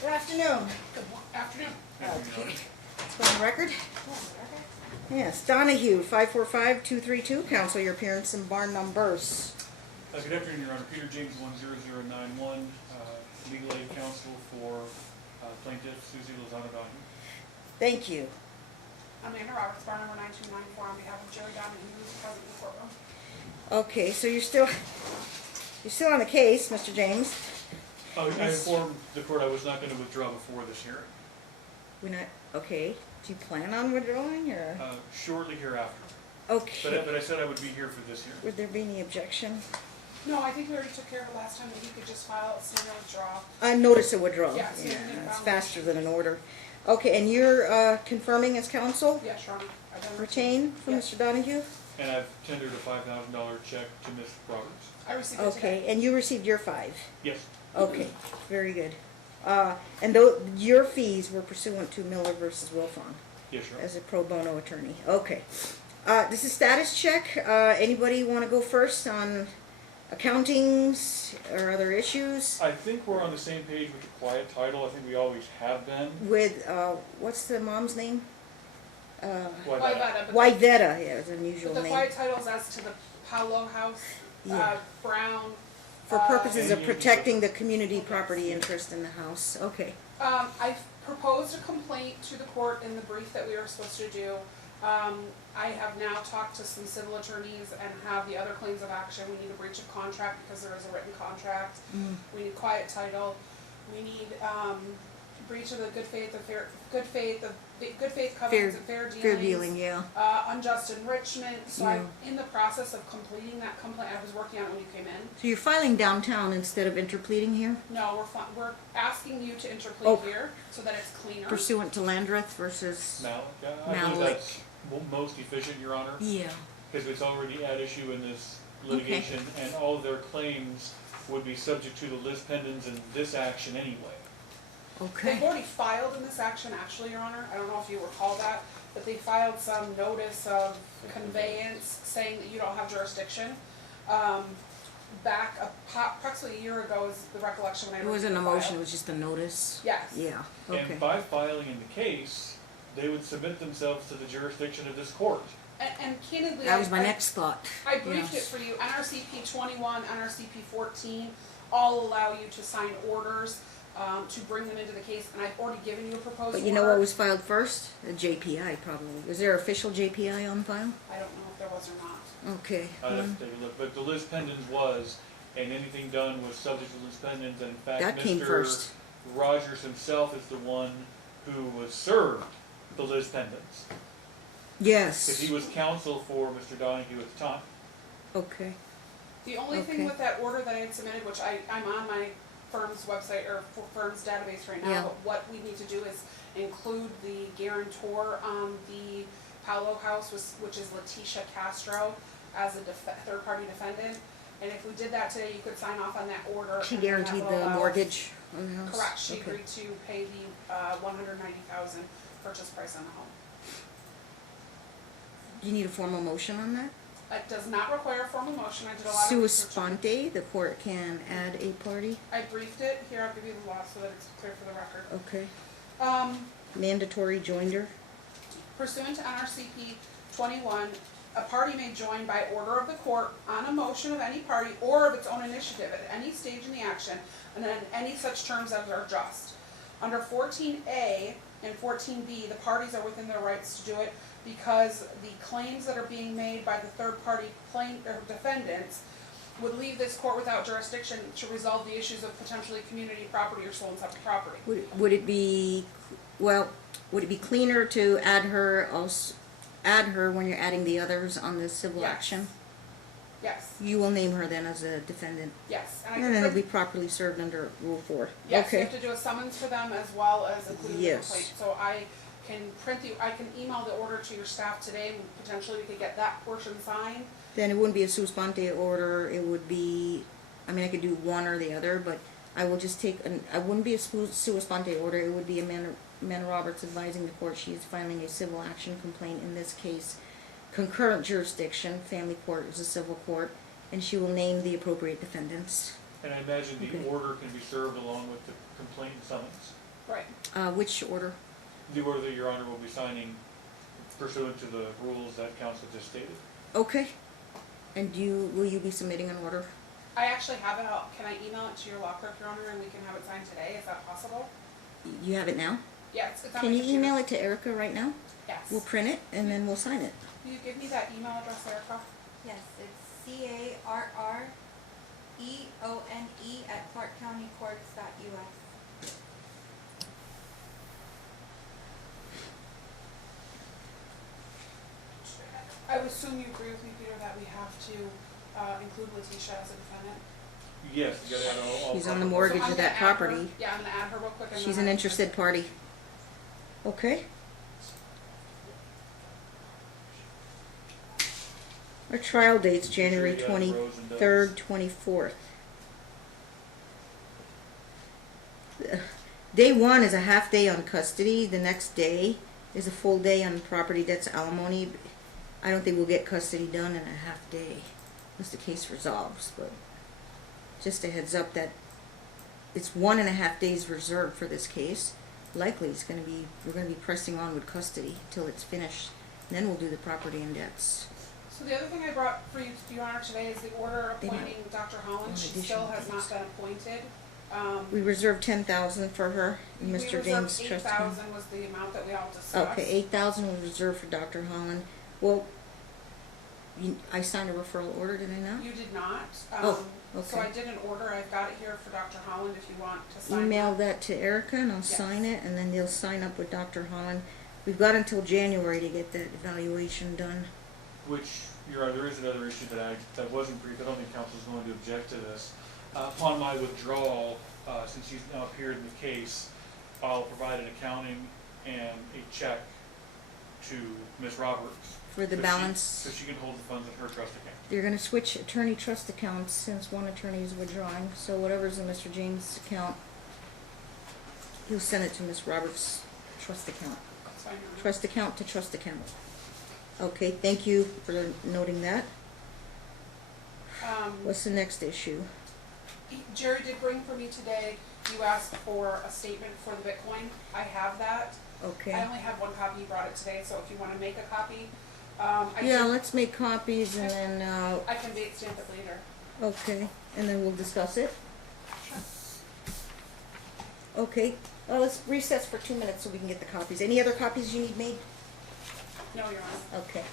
Good afternoon. Good afternoon. Okay. Let's go on the record. Yes, Donohue, 545-232. Counsel your appearance and bar numbers. Good afternoon, Your Honor. Peter James, 10091, legal aid counsel for plaintiff Susie Lozano Donohue. Thank you. Amanda Roberts, bar number 9294, on behalf of Jerry Donohue, who is present in the courtroom. Okay, so you're still on the case, Mr. James. I informed the court I was not going to withdraw before this hearing. We're not, okay. Do you plan on withdrawing or? Shortly hereafter. Okay. But I said I would be here for this hearing. Would there be any objection? No, I think we already took care of it last time, that he could just file a standard withdrawal. Notice of withdrawal. Yes, Yeah, he it's found faster than an order. Okay, and you're confirming as counsel? Yes, Your Honor. I've done Retain from Yes. Mr. Donohue? And I've tendered a $5,000 check to Ms. Roberts. I received it Okay, today. and you received your 5? Yes. Okay, very good. And your fees were pursuant to Miller versus Wilfong Yes, Your Honor. as a pro bono attorney. Okay. This is status check. Anybody want to go first on accountings or other issues? I think we're on the same page with the quiet title. I think we always have been. With, what's the mom's name? Why Why that? that? But Whitevetta, yeah, it's an unusual the name. quiet titles as to the Paolo House, Yeah. Brown. For purposes of And protecting the community property interest in the house. Okay. I proposed a complaint to the court in the brief that we were supposed to do. I have now talked to some civil attorneys and have the other claims of action. We need a breach of contract because there is a written contract. We need quiet title. We need breach of the good faith covenants and fair dealings. Fair dealing, yeah. Unjust enrichment. So Yeah. I'm in the process of completing that complaint. I was working on it when you came in. So you're filing downtown instead of interpleading here? No, we're asking you to interplead Oh. here so that it's cleaner. Pursuant to Landreth versus? Malik. I believe Malik. that's most efficient, Your Honor. Yeah. Because it's already at issue in this litigation, and all of their claims would be subject to the lis pendens in this action anyway. Okay. They've already filed in this action, actually, Your Honor. I don't know if you recall that, but they filed some notice of conveyance saying that you don't have jurisdiction. Back approximately a year ago is the recollection when I It wasn't a filed. motion, it was just a notice? Yes. Yeah, okay. And by filing in the case, they would submit themselves to the jurisdiction of this court. And candidly, That was my next thought. I briefed it Yes. for you. NRCP 21, NRCP 14, all allow you to sign orders to bring them into the case, and I've already given you a proposed But you know order. what was filed first? A JPI probably. Was there official JPI on file? I don't know if there was or not. Okay. I'd have to take a look. But the lis pendens was, and anything done was subject to lis pendens, and in fact, That came first. Rogers himself is the one who was served the lis pendens. Yes. Because he was counsel for Mr. Donohue at the time. Okay. The only Okay. thing with that order that I had submitted, which I'm on my firm's website or firm's database right now, Yeah. but what we need to do is include the guarantor on the Paolo House, which is Leticia Castro, as a third-party defendant. And if we did that today, you could sign off on that order. She and then that guaranteed will the allow- mortgage on the house? Correct, she Okay. agreed to pay the $190,000 purchase price on the home. Do you need a formal motion on that? It does not require a formal motion. I did a lot of Sua research on it. sponte, the court can add a party? I briefed it. Here, I'll give you the law so that it's clear for the record. Okay. Um, Mandatory joinder? Pursuant to NRCP 21, a party may join by order of the court on a motion of any party or of its own initiative at any stage in the action and on any such terms as are just. Under 14A and 14B, the parties are within their rights to do it because the claims that are being made by the third-party defendants would leave this court without jurisdiction to resolve the issues of potentially community property or stolen separate property. Would it be, well, would it be cleaner to add her when you're adding the others on the civil Yes. action? Yes, You will name her then as a defendant, yes. and then it'll be properly served under Rule 4. Yes, you Okay. have to do a summons for them as well as include the Yes. complaint. So I can I can email the order to your staff today, and potentially we could get that portion signed. Then it wouldn't be a sua sponte order, it would be, I mean, I could do one or the other, but I will just take, I wouldn't be a sua sponte order, it would be Amanda Roberts advising the court she is filing a civil action complaint in this case. Concurrent jurisdiction, family court is a civil court, and she will name the appropriate defendants. And I imagine the Okay. order can be served along with the complaint and summons. Right. Which order? The order that Your Honor will be signing pursuant to the rules that council just stated. Okay. And will you be submitting an order? I actually have it out. Can I email it to your law clerk, Your Honor, and we can have it signed today? Is that possible? You have it now? Yes, it's on Can my you computer. email it to Erica right now? Yes. We'll print it and then we'll sign it. Will you give me that email address, Erica? Yes, it's CARREONE@clarkcountycourts.us. I would assume you agree with me, Peter, that we have to include Letitia as a defendant. Yes, you gotta add all. She's on the proper- mortgage I'm of gonna that add her- property. Yeah, I'm gonna add her real quick. And She's then an I- interested party. Okay. Our trial date's January Sure you have the rows and 23rd, 24th. Day one is a half day on custody. The next day is a full day on property that's alimony. I don't think we'll get custody done in a half day once the case resolves, but just a heads up that it's 1.5 days reserved for this case. Likely we're gonna be pressing on with custody till it's finished. And then we'll do the property and debts. So the other thing I brought for you, Your Honor, today is the order They might appointing Dr. Holland. want She additional still has not things. been appointed. We reserved 10,000 for her in Mr. James' We trust reserved account. 8,000 was the amount that we all discussed. Okay, 8,000 was reserved for Dr. Holland. Well, I signed a referral order, did I not? You did not. Oh, So okay. I did an order. I've got it here for Dr. Holland if you want to sign Email that. that to Erica and I'll Yes. sign it, and then they'll sign up with Dr. Holland. We've got until January to get that evaluation done. Which, Your Honor, there is another issue that wasn't briefed. I don't think council is going to object to this. Upon my withdrawal, since he's now appeared in the case, I'll provide an accounting and a check to Ms. Roberts. For the so balance. So she can hold the funds in her trust account. They're gonna switch attorney trust accounts since one attorney is withdrawing, so whatever's in Mr. James' account, he'll send it to Ms. Roberts' trust account. That's fine, Your Honor. Trust account to trust account. Okay, thank you for noting that. What's the next issue? Jerry did bring for me today, you asked for a statement for the Bitcoin. I have that. I Okay. only have one copy. He brought it today, so if you want to make a copy, Yeah, let's make copies and then, I can date stamp it later. okay, and then we'll discuss it. Okay, well, let's recess for 2 minutes so we can get the copies. Any other copies you need made? No, Your Honor. Okay.